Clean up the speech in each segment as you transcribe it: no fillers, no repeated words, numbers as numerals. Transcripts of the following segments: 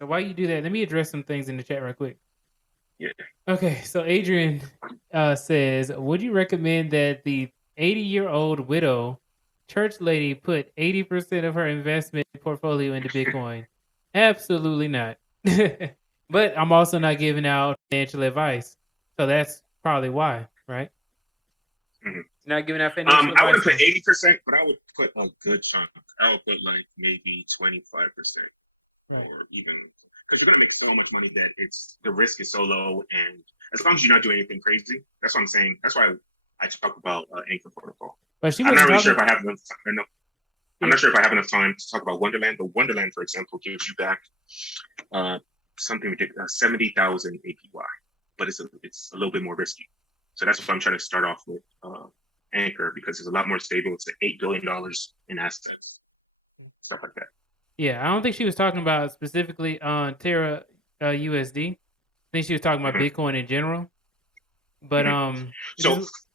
So while you do that, let me address some things in the chat real quick. Yeah. Okay, so Adrian says, would you recommend that the 80-year-old widow church lady put 80% of her investment portfolio into Bitcoin? Absolutely not. But I'm also not giving out financial advice. So that's probably why, right? Mhm. Not giving out financial I advice. wouldn't put 80%, but I would put a good chunk. I would put like maybe 25%, Right. or even because you're gonna make so much money that the risk is so low, and as long as you're not doing anything crazy, that's what I'm saying. That's why I talk about Anchor Protocol. But she I'm not wasn't really sure talking. if I have enough. I'm not sure if I have enough time to talk about Wonderland. But Wonderland, for example, gives you back uh, something ridiculous, 70,000 APY, but it's a little bit more risky. So that's what I'm trying to start off with Anchor, because it's a lot more stable. It's like $8 billion in assets, stuff like that. Yeah, I don't think she was talking about specifically on Terra USD. I think she was talking about Mhm, Bitcoin in general. But mhm. So just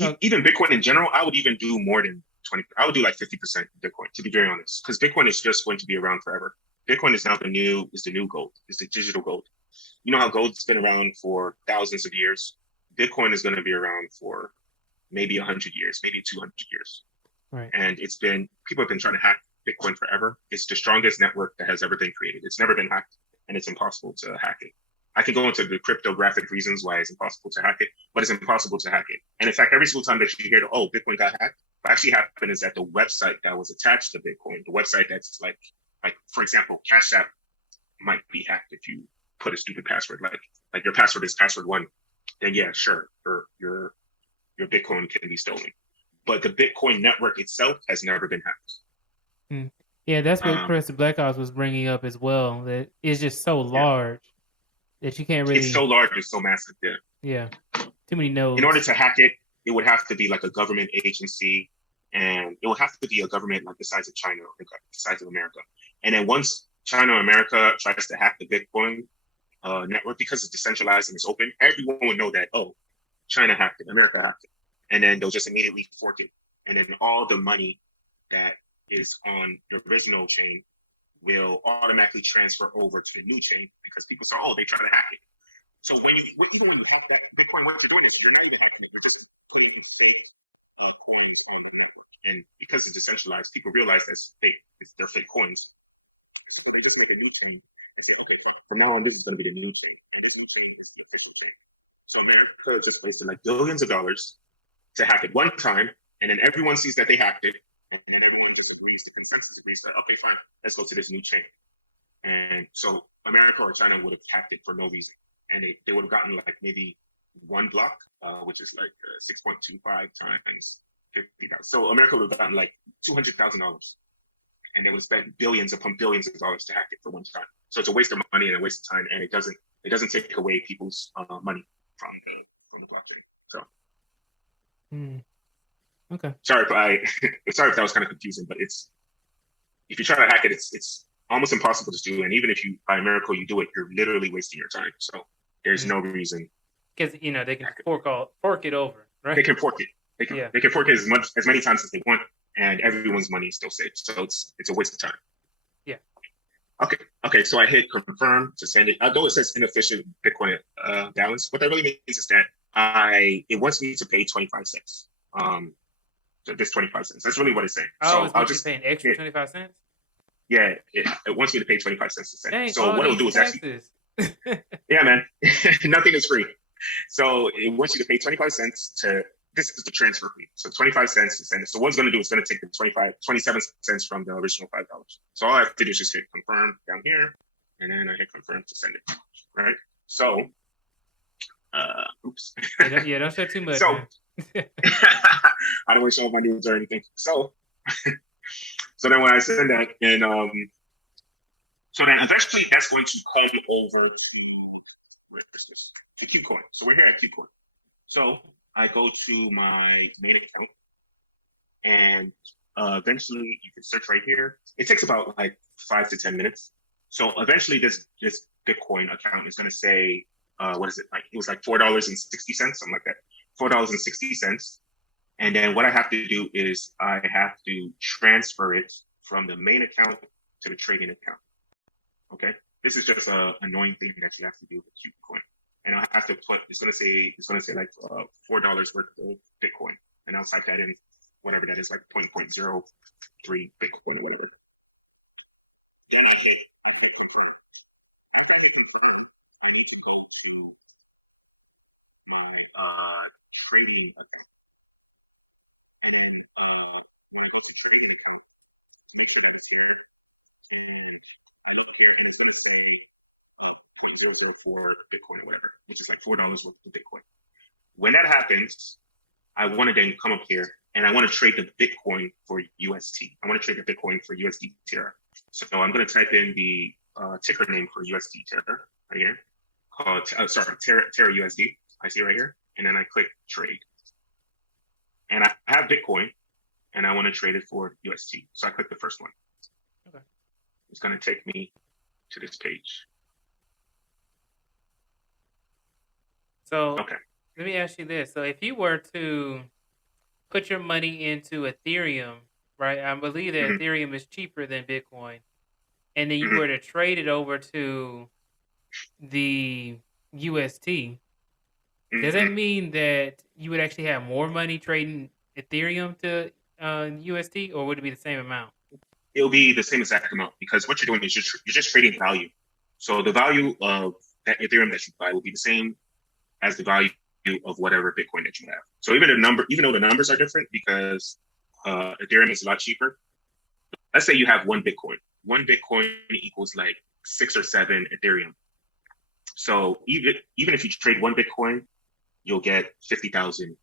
uh, even Bitcoin in general, I would even do more than 20. I would do like 50% Bitcoin, to be very honest, because Bitcoin is just going to be around forever. Bitcoin is now the new gold. It's the digital gold. You know how gold's been around for thousands of years. Bitcoin is going to be around for maybe 100 years, maybe 200 years. right. And people have been trying to hack Bitcoin forever. It's the strongest network that has ever been created. It's never been hacked, and it's impossible to hack it. I can go into the cryptographic reasons why it's impossible to hack it, but it's impossible to hack it. And in fact, every single time that you hear, oh, Bitcoin got hacked, what actually happened is that the website that was attached to Bitcoin, the website that's like for example, Cash App might be hacked if you put a stupid password, like your password is password one, then yeah, sure, your Bitcoin can be stolen. But the Bitcoin network itself has never been hacked. Mm. Yeah, that's what Um, Professor Blackops was bringing up as well. That it's just so yeah, large that you can't it's so really. large, it's so massive. Yeah, Yeah, too many in order nodes. to hack it, it would have to be like a government agency, and it would have to be a government like the size of China or the size of America. And then once China or America tries to hack the Bitcoin network, because it's decentralized and it's open, everyone would know that, oh, China hacked it, America hacked it, and then they'll just immediately fork it, and then all the money that is on the original chain will automatically transfer over to the new chain, because people say, oh, they try to hack it. So even when you hack that Bitcoin, what you're doing is you're not even hacking it. You're just putting fake coins on the network. And because it's decentralized, people realize that's fake. They're fake coins. So they just make a new chain and say, okay, from now on, this is going to be the new chain, and this new chain is the official chain. So America just wasted like billions of dollars to hack it one time, and then everyone sees that they hacked it, and then everyone just agrees, the consensus agrees that, okay, fine, let's go to this new chain. And so America or China would have hacked it for no reason. And they would have gotten like maybe one block, which is like 6.25 times 50,000. So America would have gotten like $200,000, and they would have spent billions upon billions of dollars to hack it for one time. So it's a waste of money and a waste of time, and it doesn't take away people's money from the blockchain. So Hmm. Okay. sorry if sorry if that was kind of confusing, but if you try to hack it, it's almost impossible to do. And even if you by a miracle you do it, you're literally wasting your time. So there's no reason. Because they can fork it over, They right? can fork it. Yeah. They can fork it as many times as they want, and everyone's money is still safe. So it's a waste of time. Yeah. Okay. Okay. So I hit confirm to send it. Although it says inefficient Bitcoin balance, what that really means is that it wants me to pay 25 cents. So just 25 cents. That's really what it's saying. Oh, So it's I'll want you just paying extra 25 cents? yeah, it wants me to pay 25 cents to send it. Dang, So all what it'll these do is actually, taxes. yeah, man, nothing is free. So it wants you to pay 25 cents this is the transfer fee. So 25 cents to send it. So what it's going to do is going to take the 27 cents from the original $5. So all I have to do is just hit confirm down here, and then I hit confirm to send it. Right. So, oops. Don't show too much, So man. I don't want to show my nudes or anything. So then when I send that, and so then eventually that's going to call you over to, where is this? To KuCoin. So we're here at KuCoin. So I go to my main account, and eventually you can search right here. It takes about like 5 to 10 minutes. So eventually this Bitcoin account is going to say, what is it? Like it was like $4.60, something like that. $4.60. And then what I have to do is I have to transfer it from the main account to the trading account. Okay. this is just a annoying thing that you have to do with Qcoin. And I'll have to put, it's gonna say like $4 worth of Bitcoin. And I'll type that in, whatever that is, like 0.03 Bitcoin or whatever. Then I click confirm. After I hit confirm, I need to go to my trading account. And then when I go to trading account, make sure that it's here. And I look here and it's going to say 0.004 Bitcoin or whatever, which is like $4 worth of Bitcoin. When that happens, I want to then come up here and I want to trade the Bitcoin for UST. I want to trade the Bitcoin for USD Terra. So I'm going to type in the ticker name for USD Terra right here, called Terra USD. I see right here, and then I click trade. And I have Bitcoin, and I want to trade it for UST. So I click the first one. Okay. It's going to take me to this page. So okay, let me ask you this. So if you were to put your money into Ethereum, right? I believe that Ethereum is cheaper than Bitcoin. And then you were to trade it over to the UST, does that mean that you would actually have more money trading Ethereum to UST, or would it be the same amount? It'll be the same exact amount, because what you're doing is you're just trading value. So the value of that Ethereum that you buy will be the same as the value of whatever Bitcoin that you have. So even though the numbers are different, because Ethereum is a lot cheaper. Let's say you have one Bitcoin. One Bitcoin equals like 6 or 7 Ethereum. So even if you trade one Bitcoin, you'll get 50,000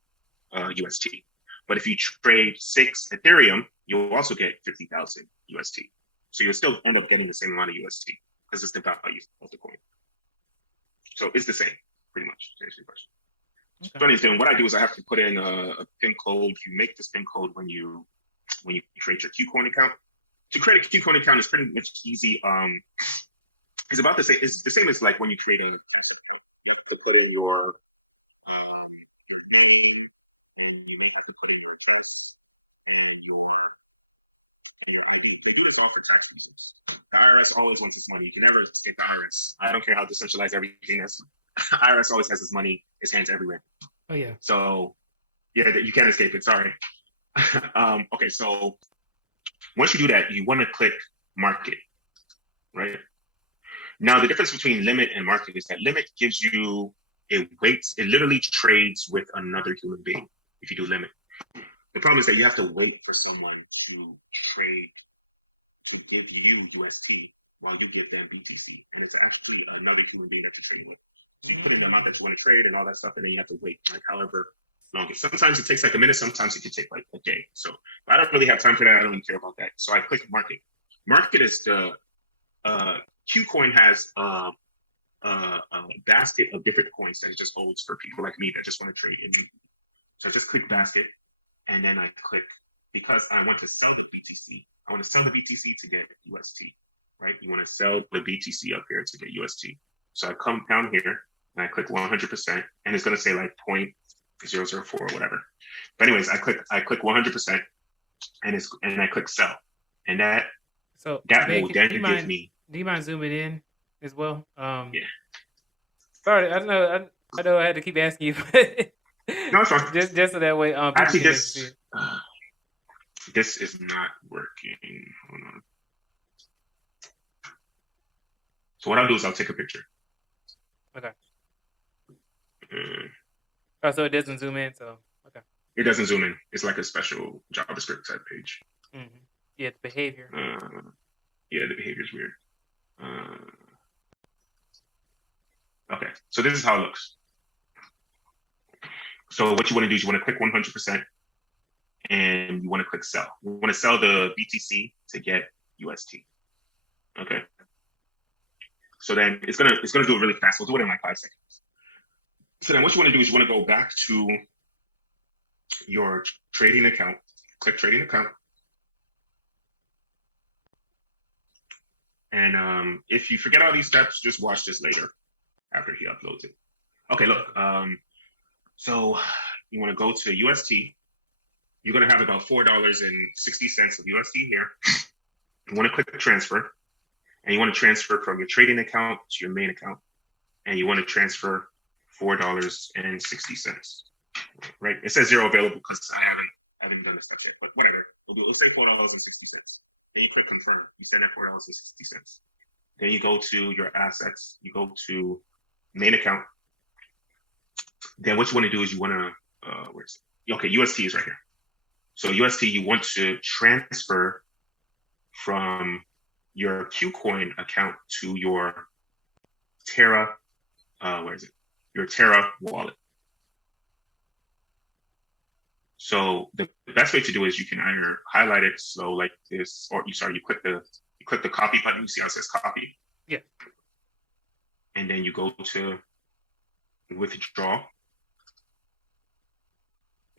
UST. But if you trade 6 Ethereum, you'll also get 50,000 UST. So you'll still end up getting the same amount of UST because it's the value of the coin. So it's the same, pretty much, to answer your question. Okay. So anything, what I do is I have to put in a PIN code. You make this PIN code when you create your Qcoin account. To create a Qcoin account is pretty much easy. It's about the same. It's the same as like when you create to put in your and you may have to put in your address and your ID. They do this all for tax reasons. The IRS always wants its money. You can never escape the IRS. I don't care how decentralized everything is. IRS always has its money, its hands everywhere. Oh yeah. So yeah, you can't escape it. Sorry. Okay, so once you do that, you want to click market, right? Now, the difference between limit and market is that limit gives you, it literally trades with another human being if you do limit. The problem is that you have to wait for someone to trade, to give you UST while you give them BTC. And it's actually another human being that you're trading with. So you put in the amount that you want to trade and all that stuff, and then you have to wait like however long. Sometimes it takes like a minute, sometimes it could take like a day. So I don't really have time for that. I don't even care about that. So I click market. Market is the Qcoin has a basket of different coins that it just holds for people like me that just want to trade in. So I just click basket, and then I click, because I want to sell the BTC. I want to sell the BTC to get UST, right? You want to sell the BTC up here to get UST. So I come down here and I click 100%, and it's going to say like 0.004 or whatever. But anyways, I click 100%, and I click sell, and that will then give me. Do you mind zooming in as well? Yeah. Sorry, I know I had to keep asking you, but no, it's fine. Just so that way. Actually, this is not working. Hold on. So what I'll do is I'll take a picture. Okay. Oh, so it doesn't zoom in. So okay. It doesn't zoom in. It's like a special JavaScript type page. Mm-hmm. Yeah, the behavior. Yeah, the behavior is weird. Okay, so this is how it looks. So what you want to do is you want to click 100%, and you want to click sell. You want to sell the BTC to get UST. Okay. So then it's gonna do it really fast. We'll do it in like 5 seconds. So then what you want to do is you want to go back to your trading account. Click trading account. And if you forget all these steps, just watch this later after he uploads it. Okay, look. So you want to go to UST. You're going to have about $4.60 of UST here. You want to click transfer. and you want to transfer from your trading account to your main account, and you want to transfer $4.60. Right? It says zero available because I haven't done this stuff yet, but whatever. We'll say $4.60. Then you click confirm. You send that $4.60. Then you go to your assets. You go to main account. Then what you want to do is you want to where is it? Okay, UST is right here. So UST, you want to transfer from your KuCoin account to your Terra, where is it? Your Terra wallet. So the best way to do it is you can either highlight it slow like this, or you click the copy button. You see how it says copy? Yeah. And then you go to withdraw,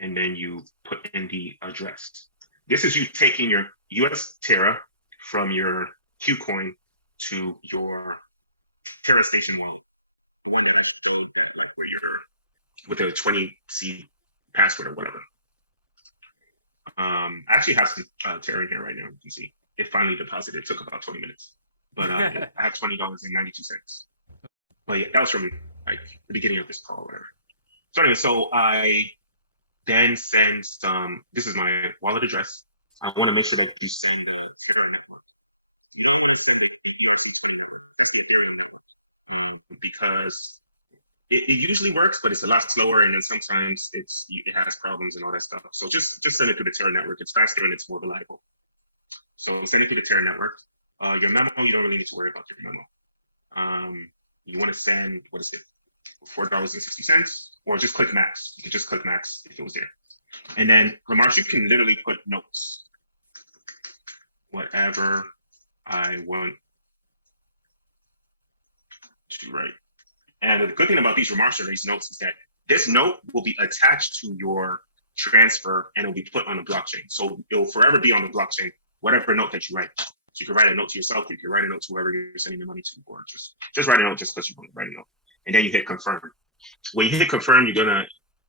and then you put in the address. This is you taking your US Terra from your KuCoin to your Terra Station wallet, the one that I showed that like where you're with a 20C password or whatever. I actually have some Terra in here right now. You can see it finally deposited. It took about 20 minutes, but I have $20.92. But yeah, that was from like the beginning of this call, or whatever. So anyway, so I then send some. This is my wallet address. I want to make sure that you send the Terra network because it usually works, but it's a lot slower, and then sometimes it has problems and all that stuff. So just send it through the Terra network. It's faster and it's more reliable. So send it through the Terra network. Your memo, you don't really need to worry about your memo. You want to send, what is it, $4.60, or just click max. You can just click max if it was there. And then remarks, you can literally put notes, whatever I want to write. And the good thing about these remarks or these notes is that this note will be attached to your transfer and it'll be put on the blockchain. So it will forever be on the blockchain, whatever note that you write. So you can write a note to yourself, you can write a note to whoever you're sending the money to, or just write a note just because you want to write a note. And then you hit confirm. When you hit confirm, you're gonna,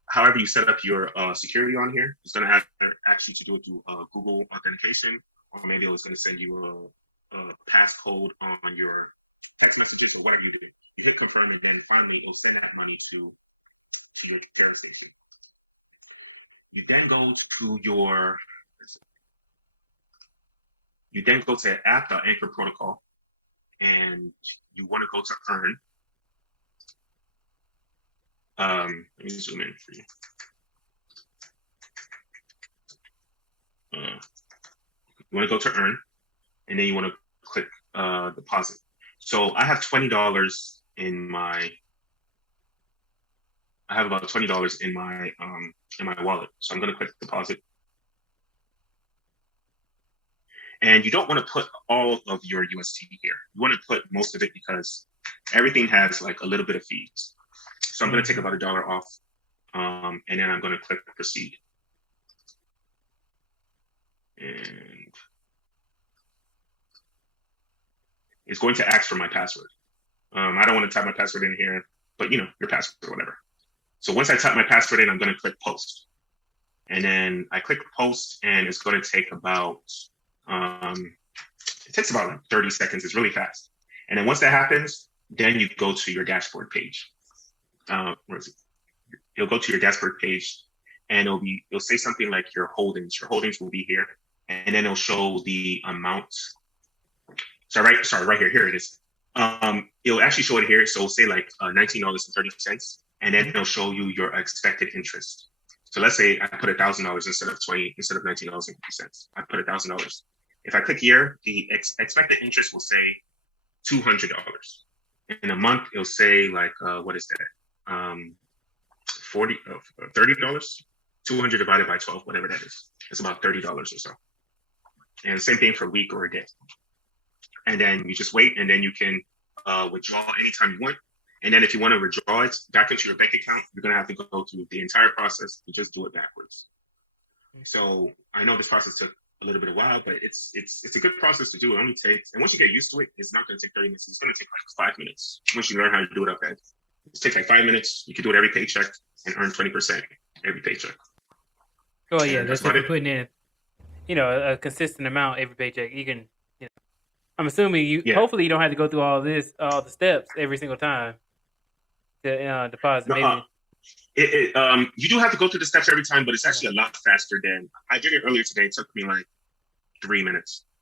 however you set up your security on here, it's gonna ask you to do it through Google authentication, or maybe it's gonna send you a passcode on your text messages or whatever you do. You hit confirm, and then finally it'll send that money to your Terra station. You then go to your, you then go to app.anchor protocol, and you want to go to earn. Let me zoom in for you. You want to go to earn, and then you want to click deposit. So I have $20 in my. I have about $20 in my wallet. So I'm going to click deposit. And you don't want to put all of your UST here. You want to put most of it because everything has like a little bit of fees. So I'm going to take about $1 off, and then I'm going to click proceed. And it's going to ask for my password. I don't want to type my password in here, but you know, your password or whatever. So once I type my password in, I'm going to click post. And then I click post, and it's going to take about, it takes about like 30 seconds. It's really fast. And then once that happens, then you go to your dashboard page. Where is it? You'll go to your dashboard page, and it'll say something like your holdings. Your holdings will be here, and then it'll show the amount. Sorry, right here. Here it is. It'll actually show it here. So it'll say like $19.30, and then it'll show you your expected interest. So let's say I put $1,000 instead of $19.50. I put $1,000. If I click here, the expected interest will say $200. In a month, it'll say like what is that? $30. 200 divided by 12, whatever that is. It's about $30 or so. And same thing for a week or a day. And then you just wait, and then you can withdraw anytime you want. And then if you want to withdraw it back into your bank account, you're going to have to go through the entire process and just do it backwards. So I know this process took a little bit of a while, but it's a good process to do. It only takes, and once you get used to it, it's not going to take 30 minutes. It's going to take like 5 minutes. Once you learn how to do it up ahead, it takes like 5 minutes. You can do it every paycheck and earn 20% every paycheck. Oh yeah, that's what you're putting in. You know, a consistent amount every paycheck. You can, I'm assuming you. Yeah. Hopefully, you don't have to go through all the steps every single time to deposit. No, Maybe. you do have to go through the steps every time, but it's Okay. actually a lot faster than I did it earlier today. It took me like 3 minutes.